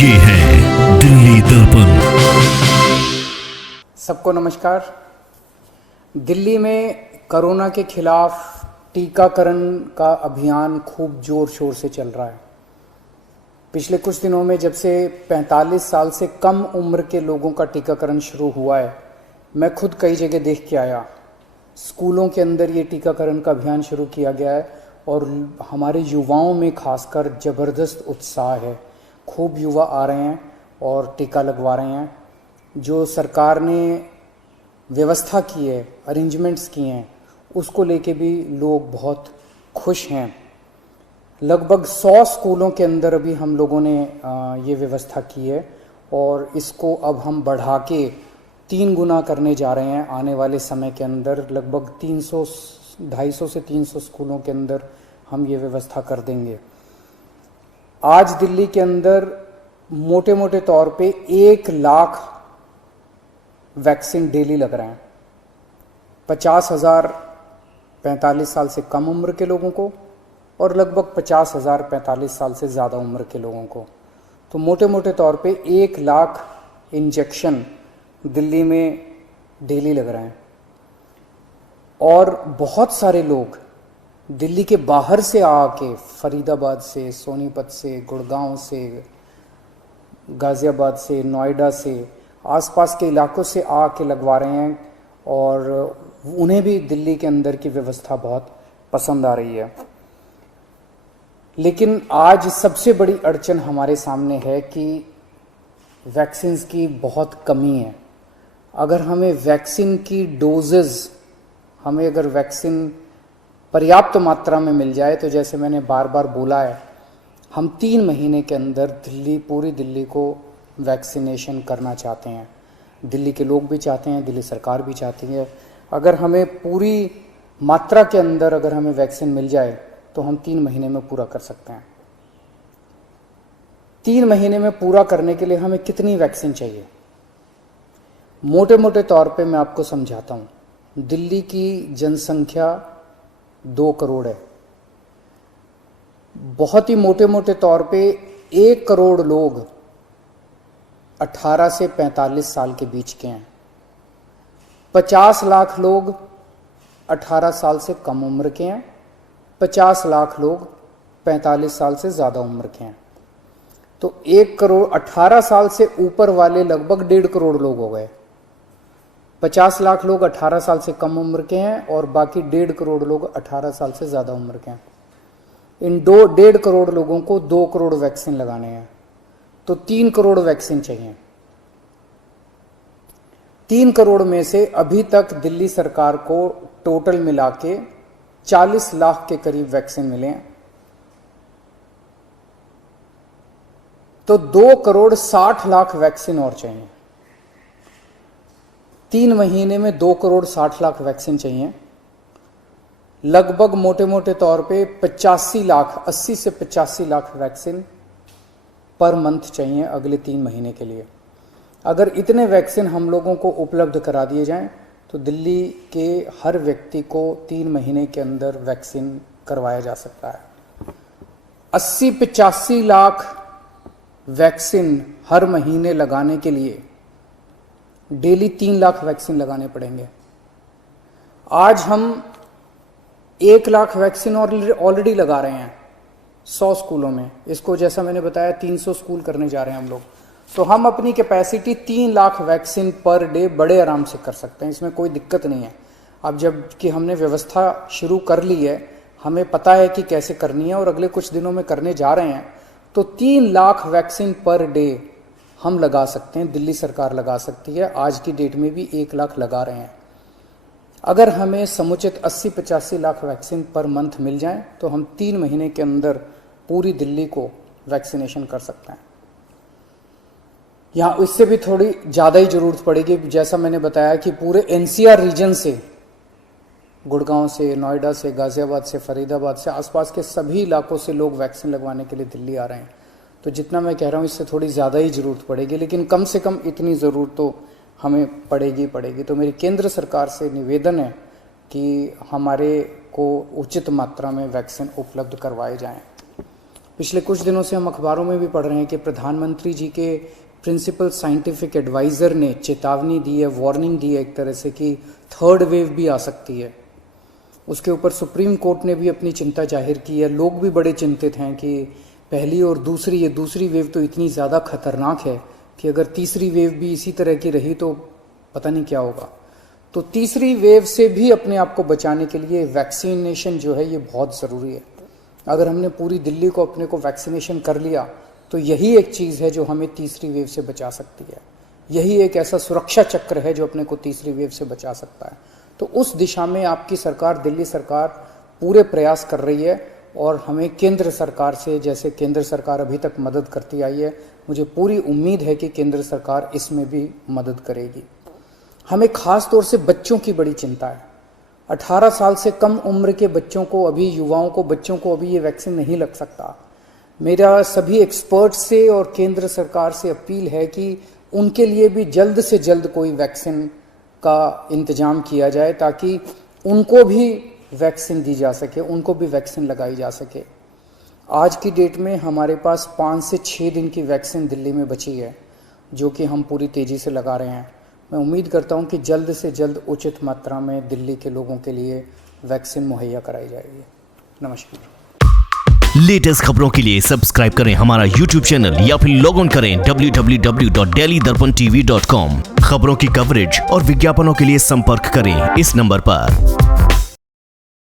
ये है दिल्ली दर्पण। सबको नमस्कार। दिल्ली में कोरोना के खिलाफ टीकाकरण का अभियान खूब जोर शोर से चल रहा है। पिछले कुछ दिनों में जब से 45 साल से कम उम्र के लोगों का टीकाकरण शुरू हुआ है, मैं खुद कई जगह देख के आया। स्कूलों के अंदर ये टीकाकरण का अभियान शुरू किया गया है और हमारे युवाओं में खासकर ज़बरदस्त उत्साह है। खूब युवा आ रहे हैं और टीका लगवा रहे हैं। जो सरकार ने व्यवस्था की है, अरेंजमेंट्स किए हैं, उसको लेके भी लोग बहुत खुश हैं। लगभग 100 स्कूलों के अंदर अभी हम लोगों ने ये व्यवस्था की है और इसको अब हम बढ़ा के 3 गुना करने जा रहे हैं। आने वाले समय के अंदर लगभग 250 से 300 स्कूलों के अंदर हम ये व्यवस्था कर देंगे। आज दिल्ली के अंदर मोटे मोटे तौर पे 1 लाख वैक्सीन डेली लग रहे हैं। 50,000 45 साल से कम उम्र के लोगों को और लगभग 50,000 45 साल से ज़्यादा उम्र के लोगों को। तो मोटे मोटे तौर पे 1 लाख इंजेक्शन दिल्ली में डेली लग रहे हैं। और बहुत सारे लोग दिल्ली के बाहर से आके, फरीदाबाद से, सोनीपत से, गुड़गांव से, गाज़ियाबाद से, नोएडा से, आसपास के इलाकों से आके लगवा रहे हैं और उन्हें भी दिल्ली के अंदर की व्यवस्था बहुत पसंद आ रही है। लेकिन आज सबसे बड़ी अड़चन हमारे सामने है कि वैक्सीन्स की बहुत कमी है। अगर हमें वैक्सीन की डोजेज़, हमें अगर वैक्सीन पर्याप्त मात्रा में मिल जाए तो जैसे मैंने बार बार बोला है, हम 3 महीने के अंदर पूरी दिल्ली को वैक्सीनेशन करना चाहते हैं। दिल्ली के लोग भी चाहते हैं, दिल्ली सरकार भी चाहती है। अगर हमें पूरी मात्रा के अंदर अगर हमें वैक्सीन मिल जाए तो हम 3 महीने में पूरा कर सकते हैं। 3 महीने में पूरा करने के लिए हमें कितनी वैक्सीन चाहिए? मोटे मोटे तौर पे मैं आपको समझाता हूँ। दिल्ली की जनसंख्या 2 करोड़ है। बहुत ही मोटे मोटे तौर पे 1 करोड़ लोग 18 से 45 साल के बीच के हैं। 50 लाख लोग 18 साल से कम उम्र के हैं। 50 लाख लोग 45 साल से ज़्यादा उम्र के हैं। तो 1 करोड़ 18 साल से ऊपर वाले लगभग 1.5 करोड़ लोग हो गए। 50 लाख लोग 18 साल से कम उम्र के हैं और बाकी 1.5 करोड़ लोग 18 साल से ज़्यादा उम्र के हैं। इन 1.5 करोड़ लोगों को 2 करोड़ वैक्सीन लगाने हैं, तो 3 करोड़ वैक्सीन चाहिए। 3 करोड़ में से अभी तक दिल्ली सरकार को टोटल मिला के 40 लाख के करीब वैक्सीन मिले हैं। तो 2 करोड़ 60 लाख वैक्सीन और चाहिए। 3 महीने में 2 करोड़ 60 लाख वैक्सीन चाहिए। लगभग मोटे मोटे तौर पे 85 लाख, 80 से 85 लाख वैक्सीन पर मंथ चाहिए अगले 3 महीने के लिए। अगर इतने वैक्सीन हम लोगों को उपलब्ध करा दिए जाएं तो दिल्ली के हर व्यक्ति को 3 महीने के अंदर वैक्सीन करवाया जा सकता है। 80-85 लाख वैक्सीन हर महीने लगाने के लिए डेली 3 लाख वैक्सीन लगाने पड़ेंगे। आज हम 1 लाख वैक्सीन ऑलरेडी लगा रहे हैं 100 स्कूलों में। इसको जैसा मैंने बताया 300 स्कूल करने जा रहे हैं हम लोग। तो हम अपनी capacity 3 lakh vaccine per day बड़े आराम से कर सकते हैं, इसमें कोई दिक्कत नहीं है। अब जब कि हमने व्यवस्था शुरू कर ली है, हमें पता है कि कैसे करनी है और अगले कुछ दिनों में करने जा रहे हैं, तो 3 लाख वैक्सीन पर डे हम लगा सकते हैं। दिल्ली सरकार लगा सकती है। आज की डेट में भी 1 लाख लगा रहे हैं। अगर हमें समुचित 80-85 लाख वैक्सीन पर मंथ मिल जाए तो हम 3 महीने के अंदर पूरी दिल्ली को वैक्सीनेशन कर सकते हैं। यहाँ इससे भी थोड़ी ज़्यादा ही ज़रूरत पड़ेगी। जैसा मैंने बताया कि पूरे एनसीआर रीजन से, गुड़गांव से, नोएडा से, गाज़ियाबाद से, फरीदाबाद से, आसपास के सभी इलाकों से लोग वैक्सीन लगवाने के लिए दिल्ली आ रहे हैं। तो जितना मैं कह रहा हूँ इससे थोड़ी ज़्यादा ही ज़रूरत पड़ेगी, लेकिन कम से कम इतनी ज़रूरत तो हमें पड़ेगी। तो मेरी केंद्र सरकार से निवेदन है कि हमारे को उचित मात्रा में वैक्सीन उपलब्ध करवाए जाएं। पिछले कुछ दिनों से हम अखबारों में भी पढ़ रहे हैं कि प्रधानमंत्री जी के प्रिंसिपल साइंटिफिक एडवाइज़र ने चेतावनी दी है, वार्निंग दी है एक तरह से कि थर्ड वेव भी आ सकती है। उसके ऊपर सुप्रीम कोर्ट ने भी अपनी चिंता जाहिर की है। लोग भी बड़े चिंतित हैं कि पहली और दूसरी, ये दूसरी वेव तो इतनी ज़्यादा खतरनाक है कि अगर तीसरी वेव भी इसी तरह की रही तो पता नहीं क्या होगा। तो तीसरी वेव से भी अपने आप को बचाने के लिए वैक्सीनेशन जो है ये बहुत ज़रूरी है। अगर हमने पूरी दिल्ली को अपने को वैक्सीनेशन कर लिया तो यही एक चीज़ है जो हमें तीसरी वेव से बचा सकती है। यही एक ऐसा सुरक्षा चक्र है जो अपने को तीसरी वेव से बचा सकता है। तो उस दिशा में आपकी सरकार, दिल्ली सरकार पूरे प्रयास कर रही है और हमें केंद्र सरकार से, जैसे केंद्र सरकार अभी तक मदद करती आई है, मुझे पूरी उम्मीद है कि केंद्र सरकार इसमें भी मदद करेगी। हमें खास तौर से बच्चों की बड़ी चिंता है। 18 साल से कम उम्र के बच्चों को अभी, युवाओं को, बच्चों को अभी ये वैक्सीन नहीं लग सकता। मेरा सभी एक्सपर्ट से और केंद्र सरकार से अपील है कि उनके लिए भी जल्द से जल्द कोई वैक्सीन का इंतजाम किया जाए ताकि उनको भी वैक्सीन दी जा सके, उनको भी वैक्सीन लगाई जा सके। आज की डेट में हमारे पास 5 से 6 दिन की वैक्सीन दिल्ली में बची है जो कि हम पूरी तेज़ी से लगा रहे हैं। मैं उम्मीद करता हूं कि जल्द से जल्द उचित मात्रा में दिल्ली के लोगों के लिए वैक्सीन मुहैया कराई जाएगी। नमस्कार। लेटेस्ट खबरों के लिए सब्सक्राइब करें हमारा YouTube चैनल या फिर लॉग ऑन करें www.delhidarpantv.com। खबरों की कवरेज और विज्ञापनों के लिए संपर्क करें इस नंबर पर।